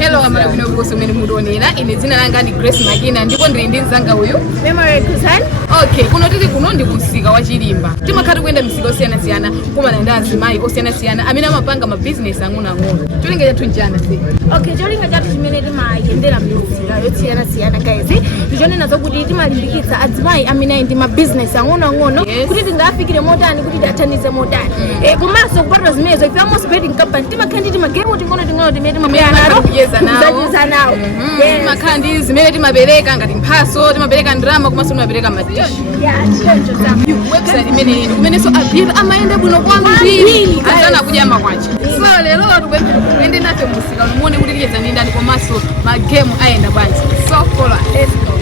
Hello, amara bino boso meni mudonera ine zina langa ni Grace Magina ndipo ndiri ndi nzanga uyu Memory Kuzan. Okay, kuno tili kuno ndi kusika wa Chilimba. Timakhala kuyenda misika osiyana siyana kuma na ndazi mai osiyana siyana amene amapanga ma business ang'ono ang'ono. Cholinga chathu njana se. Okay, cholinga chathu chimene timayendera misika yosiyana siyana guys. Tichonena zokuti timalimbikitsa adzimai amene ndi ma business ang'ono ang'ono kuti tingafikire motani kuti tiathandize motani. Komanso kupatula zimenezo ife amos betting company timakhala ndi magemu ting'ono timene timapanga kujeza nawo. Makhandi zimene timapereka ngati mphaso, timapereka ndrama komanso timapereka matishi. Website imene kumenenso apira amaenda bwino kwambiri azana kujama kwacha. So lero tukwende nafe musika muone kuti tiyeza ndi ndani komanso magemu aenda bwanji. So follow us. Let's go.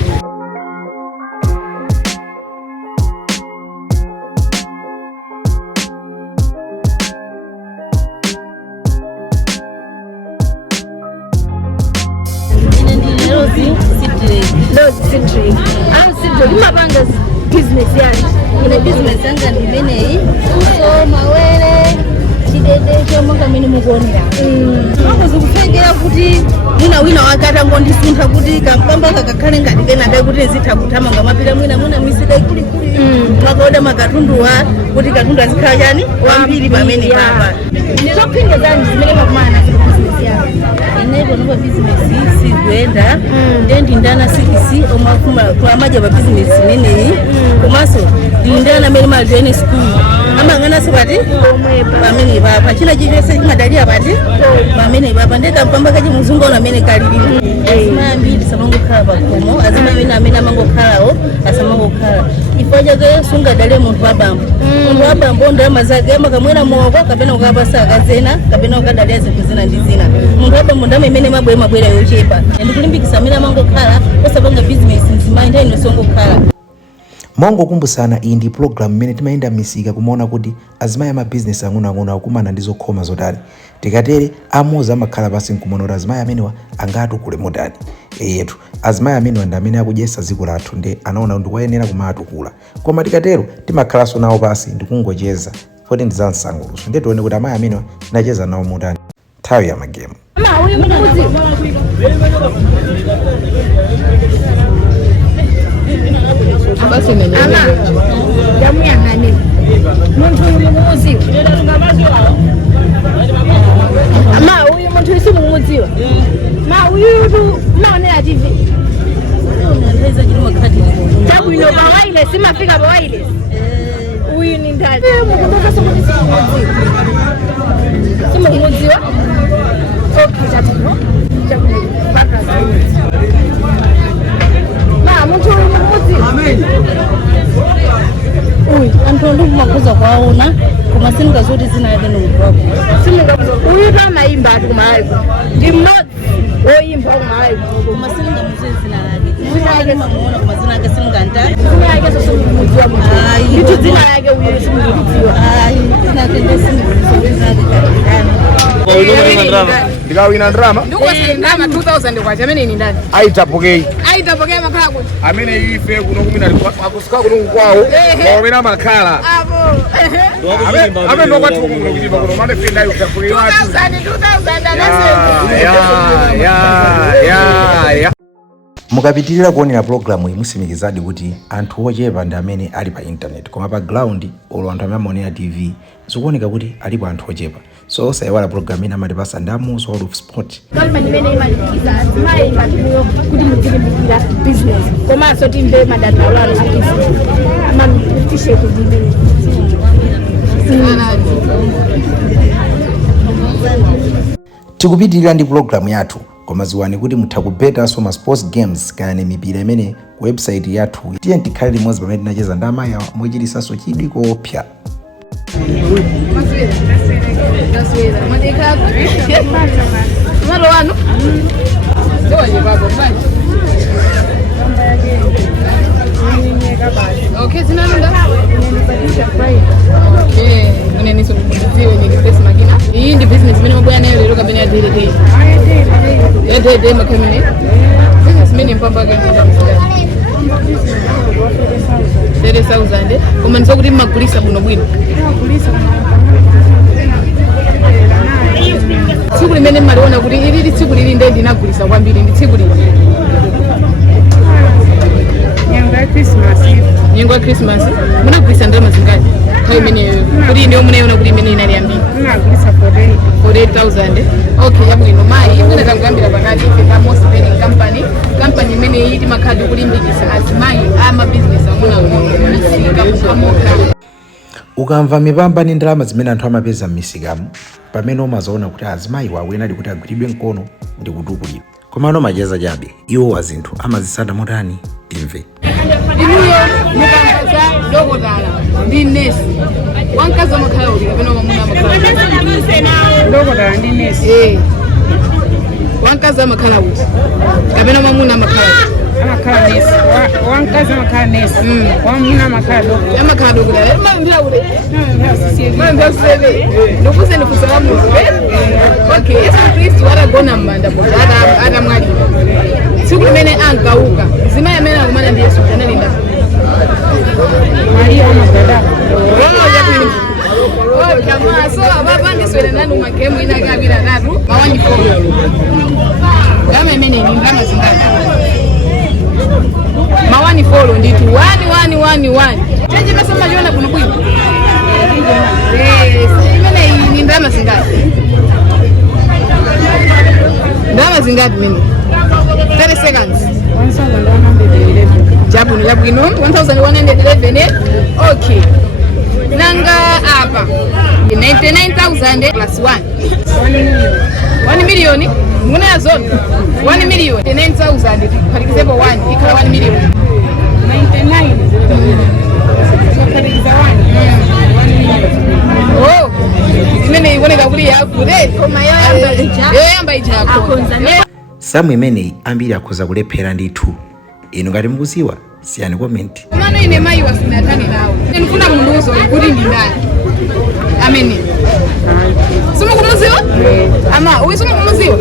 Imapanga business yani ine business yanga ndimeneyi kusoma wele chidede chomonga mini mukuonera zikufengera kuti muna wina wakata ngondisuntha kuti kampamba kakakhale ngati kenaka kuti zitha kuthamanga mapira mwina misida ikuli makaoda makatunduwa kuti katundu azikhala chani wambiri pamene papa ndizophinga zani zimene makumana business yako inepo nopa business sigwenda ndendindana 6 omwe kwa maja pa business imeneyi komanso ndindana amene mazene school amang'ana sipati pamene papa china chilichonse chimadalira pati pamene papa ndekampamba kachi muzungu ono amene kalilili azima ambiri samangokhala pakhomo azima amene amangokhalawo asamangokhala ifo chake sungadale munthu wabambo ndalama zake amakamwera moko kapena ukapasa akazena kapena ukadalira zinthu zina ndi zina munthu wabambo ndalama imene mabwera yochepa ndikulimbikitsa amene amangokhala osapanga business nzima nthawi inosongokhala. Mongokumbusana iyi ndi program imene timayenda misika kumaona kuti azimayi ama business ang'onoang'ono akumana ndi zokhoma zotani. Tikatere amoza amakhala pasi nkumaona kuti azimayi amenewa angatukule motani. Yetu azimayi amenewa ndi amene akudyesa dziko lathu ndi anaona ndi kuyenera kumatukula. Koma tikatero timakhalanso nawo pasi ndikungocheza poti ndi za msanguluso ndiye tione kuti amayi amenewa tinacheza nawo motani nthawi ya magemu. Basi nene. Jamu ya nani? Muntu mumuziwa. Ama huyu muntu isi mumuziwa. Ma huyu maonera TV. Unaweza jiruma kati. Tabu ino bawaile sima fika bawaile. Huyu ni ndani. Mkumbuka somo ni sima mumuziwa. Okay, jabu. Jabu. Paka zaidi. Ma muntu mumuziwa. Amen. Uy, antondu makuza kwaona kuma sinuka zote zina yake n'ubwako. Sinuka uyu kama imba atu kumaiko. Ndimno oyimba kumaiko. Kuma sinuka muze zina yake. Zina yake mamuona kuma zina yake sinuka nta. Zina yake sasa mumuziwa mumuziwa. Itu zina yake uyu simuziwa. Zina yake simuziwa zina ndikawina ndrama ndikuwasindama 2000 kwacha amene ni ndani aitapokei makhala kuti amene ife kuno kumina akusika kuno kwawo omena makhala amene nokwati kuno kulipa kuno mane fe nayo utapokei watu 2000 Mukapitirira kuonera programu iyi musimikizadi kuti anthu ochepa ndi amene ali pa internet koma pa ground olo anthu amene amaonera TV zikuoneka kuti alipo anthu ochepa. So sayiwala program ina amatipasa ndamuso out of sport. Kama nimene imalikiza azimayi ngatiyo kuti muzilimbikira business. Komanso timve madandaulalo akisi. Mamtishe kuzindini. Tikupitirira ndi programu yathu koma ziwani kuti mutha kubetanso ma sports games kana mipira imene ku website yathu. Tiye tikhale limodzi pamene tinacheza ndi amayi mochitisanso chidwi koopsa. Okay, zinanunda? Okay, uneni so kuziwe ni Grace Magina. Hii ndi business mimi mboya nayo lero kabene ya dile day. Day makemene. Business mimi mpamba gani ndo msijana. 30,000 koma ndizokuti mmagulisa buno bwino. Tsiku limene maliona kuti ili tsiku lili ndendi na mumagulisa kwambiri ndi tsiku lino? Nyengo ya Christmas. Munagulisa ndalama zingati? Khayo imeneyo. Kuti ndio munaona kuti imene inali yambiri. Munagulisa 48,000. Okay, yabwino mayi imene takugambira pakati ka Moss Trading company imene iti makhadi kulimbikitsa azimayi ama business amuna misika kukamoka. Ukamva mipamba ni ndalama zimene anthu amapeza m'misikamu, pamene umazaona kuti azimayi wawe nali kuti agwiridwe mkono ndi kutukulidwa. Komano macheza chabe, iwo wa zinthu amazisada motani timve. Inuyo mukambaza dokotala ndi nesi. Wankaza makhala uli kapena mwamuna makhala. dokotala ndi nesi. Wankaza makhala uli kapena mwamuna makhala. Amakhala nesi. Wankaza makhala nesi. Wamuna makhala dokotala. Amakhala dokotala. Mbila ule. Mbila sebe. Nukuse nikusala muzi. Okay, Yesu Kristu atagona m'manda kuti atamwalira. Tsiku limene ankauka. Zimayi amene akumana ndi Yesu analinda. Maria Magdalena. Kama so ababa ndiswele nanu magemu inakabira tatu mawani fogo. Kama imene ni ndama zingati. Mawani follow nditu 1. Change pesa majiona kuno kwini. Imene ni ndama zingati. Ndama zingati mimi. 30 seconds. 1111. Jabu ni labwino 1111. Okay. Nanga hapa 99,000 plus 1. 1 million. Muna ya zone 1 million 99,000 palikizepo 1 ikala 1 million 99. Palikiza 1. Oh, imene ikoneka kuti yakude koma yamba ichako. Samu imeneyi ambiri akhoza kulephera ndithu. Inu ngati mukuziwa siyani comment. Mano ine mayi wasinatani nawo. Ndifuna munduzo kuti ndi ndani. Ameni. Sumukumuziwa? Ama uwi sumukumuziwa?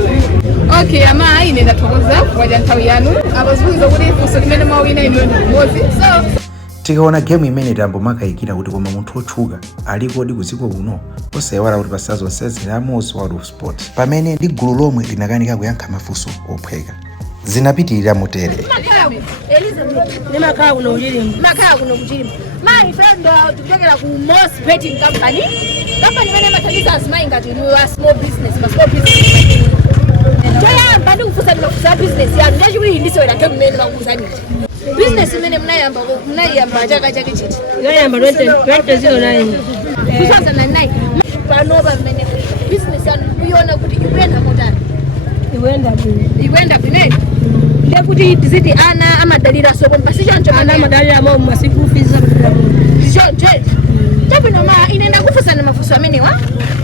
Okay, ama ine ndathokoza kwaja nthawi yanu. Abazunza kuti fuso limene mawina ino ndi mozi. So tikaona game imene tambo makayikira kuti koma munthu otchuka aliko odi kuziko kuno osaiwala kuti pasazonsezera Amosi World of Sport pamene ndi gulu lomwe linakanika kuyankha mafunso ophweka zinapitirira mutere. Makhala kuno kuchilima. Mayi fendo tukekera ku Moss Trading company. Company imene imathandiza azimayi ngati inuyo small business. Choyamba ndikufunsa ndikufunsa business yanu ndachiwiri ndisewera game imene makuzanira. Business imene mnayiyamba chaka chake chiti. Yayamba 2009. 2009. Panopa mmene business yanu kuiona kuti ikuyenda motani. Ikuenda bwino. Ndiye kuti tiziti ana amadalira soko mpasi choncho Ana amadalira mo masiku fees zakutira. Choncho. Tabino ma inenda kufusa na mafuso amenewa.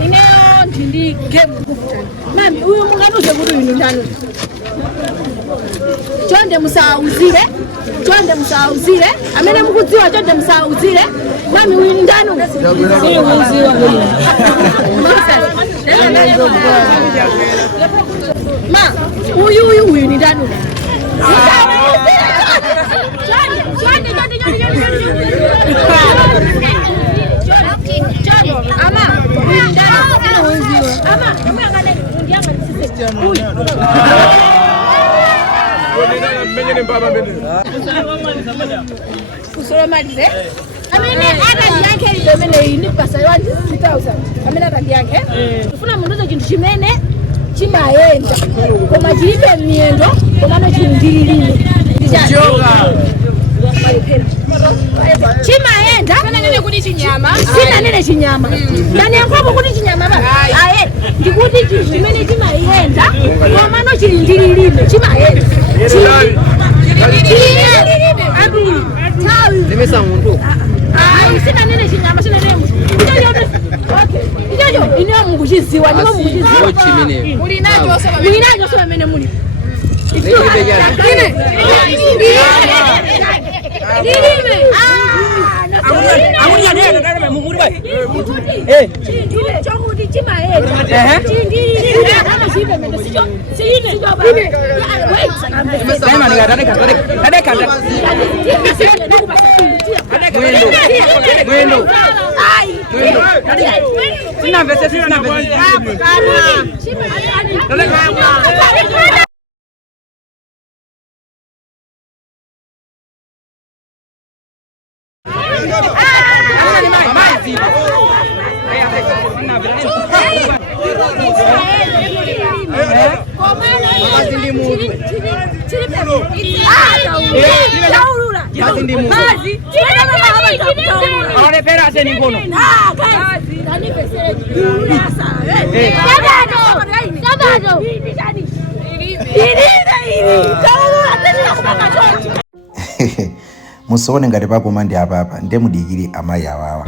Ineyo ndi game kufutana. Mami uyu munganuze kuti inu ndanu. Chonde musauzire. Amene mukudziwa chonde musauzire. Mami uyu ndanu. Sio kuziwa huyo. Ma, uyu ni ndanu. Kusolomalize. Amene atandiyakhe idomene ini pasa 1,000. Amene atandiyakhe. Ufuna munduzo chinthu chimene chimayenda. Koma chilibe miyendo, komano chindililime. Chimayenda. Nene kuti chinyama. Sina nene chinyama. Ndani yangu kuti chinyama ba. Aye. Ndikuti chimene chimayenda, komano chindililime. Chimayenda. Nimesa muntu. Sina nene chinyama, sina nene muntu. Ijojo, ine mukuchiziwa, ndimo mukuchiziwa. Chimene. Mulinacho soba mene muli. Sina Musone ngati pakoma ndi apapa nde mudikiri amayi awawa.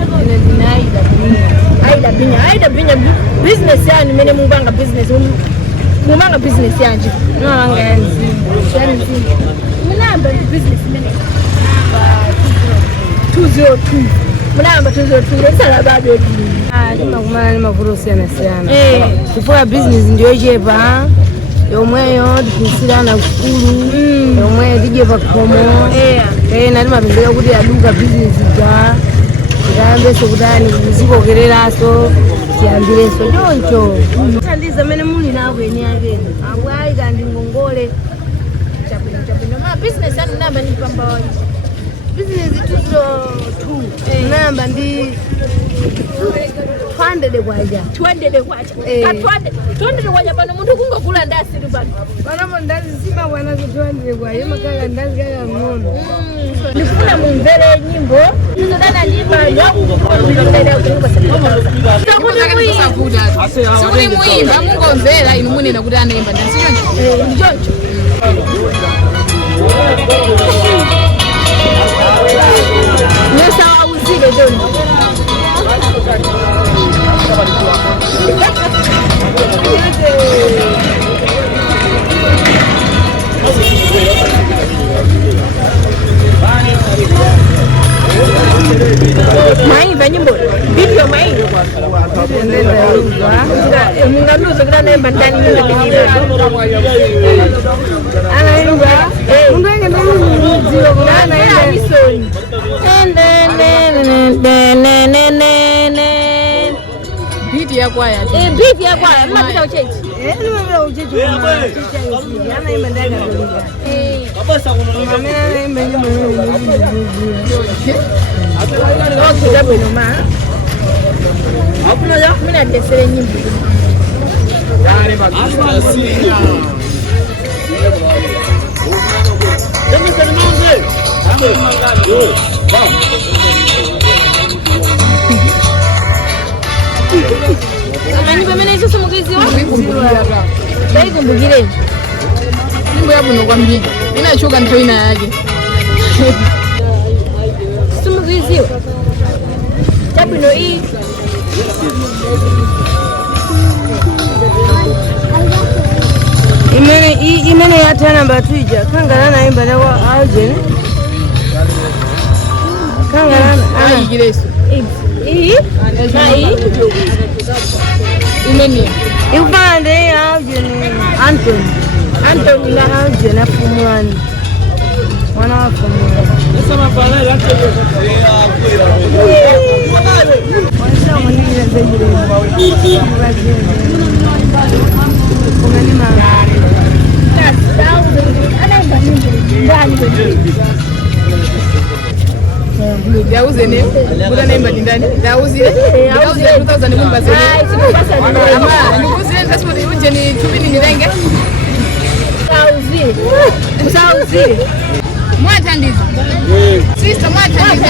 Aida binya business yani mene munganga business mumanga business yanje nanga yanzi munamba business mene 202 munamba 202 lesala bado Nima kumana nima vurusiana sana. Chifua business ndio jepa yomweyo ndikusirana kukulu yomweyo ndijepa komo nalima pembeka kuti aduka business ja ndambeso kutani zikokereraso tiyambireso choncho tandiza mene muli nawe ni yake abwai kandi ngongole chapino ma business yani namba ni pamba business 202 namba ndi 200 kwaja 200 kwacha 200 kwacha pano muntu kungogula ndasi pano panopo ndazi simba bwana 200 kwaja makala ndazi kaya ngono ndifuna mumvere nyimbo ndizodana nyimbo ndakuzvibira kuimba sikuri muimba mungomvera inu munena kuti anaimba ndasichoncho ndichoncho nesawauzile choncho maimba nyimbo video maimba munganuzo kuti anaimba ndani anaimba mundu enge ndimuziwa kuti anaimba misoni biti yakwaya biti yakwaya mapita uchechi nimapita uchechi anaimba ndakatolika amene anaimba nyimbo okuzabwinoma okunoza mina desere nyimbo nyimbo imene icho simukiziwa taikumbukireni nyimbo yabuno kwambiri inachoka ntoina yake simukiziwa chabwino iyi imene yatana mbatwija kangala naimba nawa aujeni kangala ayigireso iyi na iyi imene ikupande aujeni Anthony na aujeni afumwani mwana wa fumwani Dauze ne buda naimba ndani dauzile 2000 kumba zene ama nikuzile ndasimo uje ni tubini nirenge usauzile mwatandiza sister mwatandiza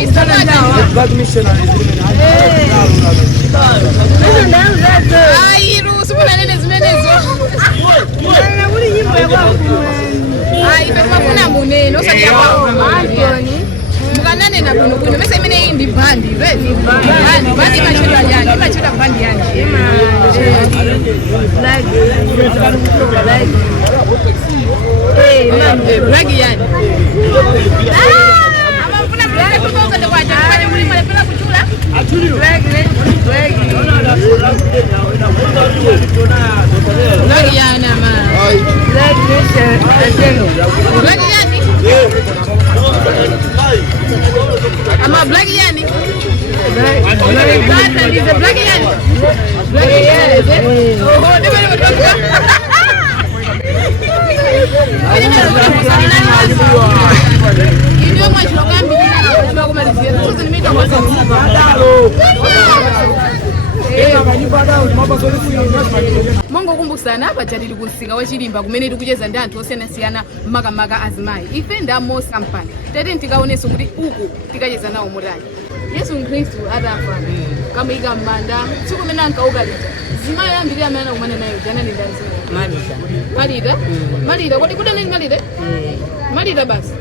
sister mwatandiza airu sibona nene zimenezo na kuli nyimbo ya kwa ai pemafuna munene osati yakwa Anthony mukanane na kuno kuno mese imene iyi ndi bandi bandi machedwa yani machedwa bandi yani black yani amafuna black kutoka ndo kwacha kufanya muli mali pela kuchula black yani ama black yani ama black yani black is the black yani black yani oh ndio nimetoka ndio mwacho kambi kwa kumalizia sasa nimeita kwa Mongo mongokumbusana apa tili kunsika wachilimba kumene tikucheza ndi anthu osiyanasiyana makamaka azimayi ife ndi Amos Company tete tikaonenso kuti uku tikacheza nawo motani. Yesu Khristu atafa kamuyika m'manda tsiku limene ankauka lija zimayi ambiri amene anakumana nayo jana ndi ndani Malita kodi kudani Malita Malita basi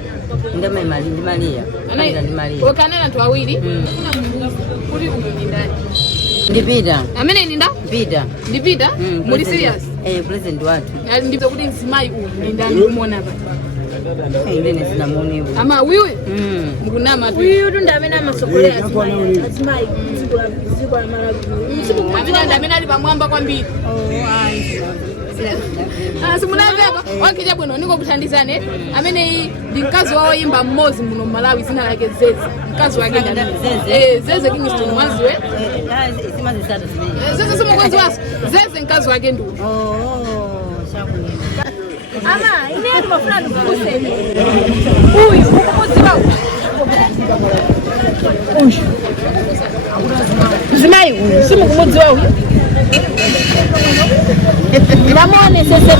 Ndame Mali ndi Maria. Malita ndi Maria. Wakanena anthu awiri kuna mungu kuli uyu ndi ndani Ndipita. Amene ndi nda? Pita. Ndipita? Muli serious? President watu. Ndipita kuti zimayi uyu ndi ndani kumuona apa. Ndene sina muone. Ama wiwi? Mkunama tu. Uyu ndo amene amasogolera azimayi ziko la Malawi. Amene ndamene ali pamwamba kwambiri. Simunamveka wakija bwino niko kuthandizane amene ndi mkazi wawo yimba mmozi muno Malawi zina lake Zeze mkazi wake ndani Zeze Kingston mwaziwe Zeze simukonzi waso Zeze mkazi wake ndu ama ine ndi mafuna ndikuse uyu ukuziwa zimayi uyu simukumudziwa uyu ndamone sese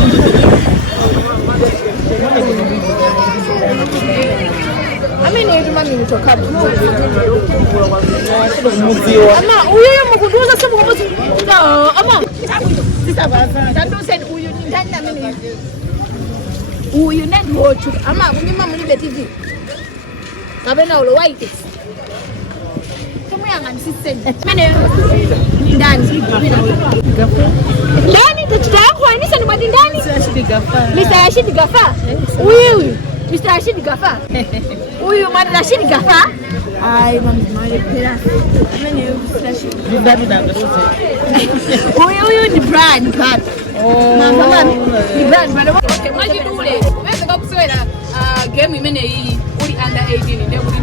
amene yetumani mutokhabu ama uyu mukuduza simukumudziwa ama tanduseni uyu ni ndani amene uyu ndi wochu ama kunyuma mulibe TV kapena ulo white muyang'anisiseni mene ndani ndani tachitayakuanisa ni mwadi ndani Mr. Rashid Gafa uyu Mr. Rashid Gafa uyu mwadi Rashid Gafa ai mwadi pera mene uyu ni Brian Pat mama ni Brian okay mwaji dule umeze kakuswera game imene hii uli under 18 ndio kuli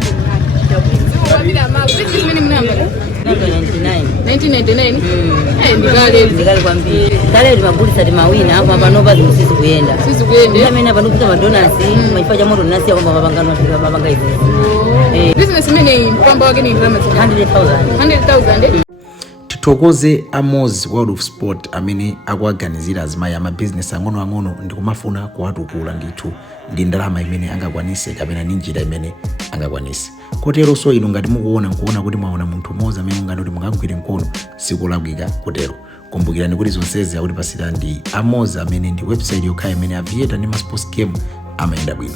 ndani ndikale kwambiri kale limagulisa timawina apo apanopa zimusisi kuyenda amene apanopita madonasi machifukwa cha moto nasiya kwamba mapanga izi business imene mpamba wake ni ndalama 100,000 tithokoze Amos World of Sport amene akuaganizira azimayi amabizinesi ang'onoang'ono ndi kumafuna kuwatukula ndithu ndi ndalama imene angakwanise kapena ndi njira imene angakwanise kotero so inu ngati mukuona kuti mwaona munthu mmodzi amene ngati kuti mungagwire mkono sikulakwika kotero kumbukirani kuti zonsezi akuti pasira ndi Amos amene ndi website yokha imene aviator ndi ma sports game amayenda bwino.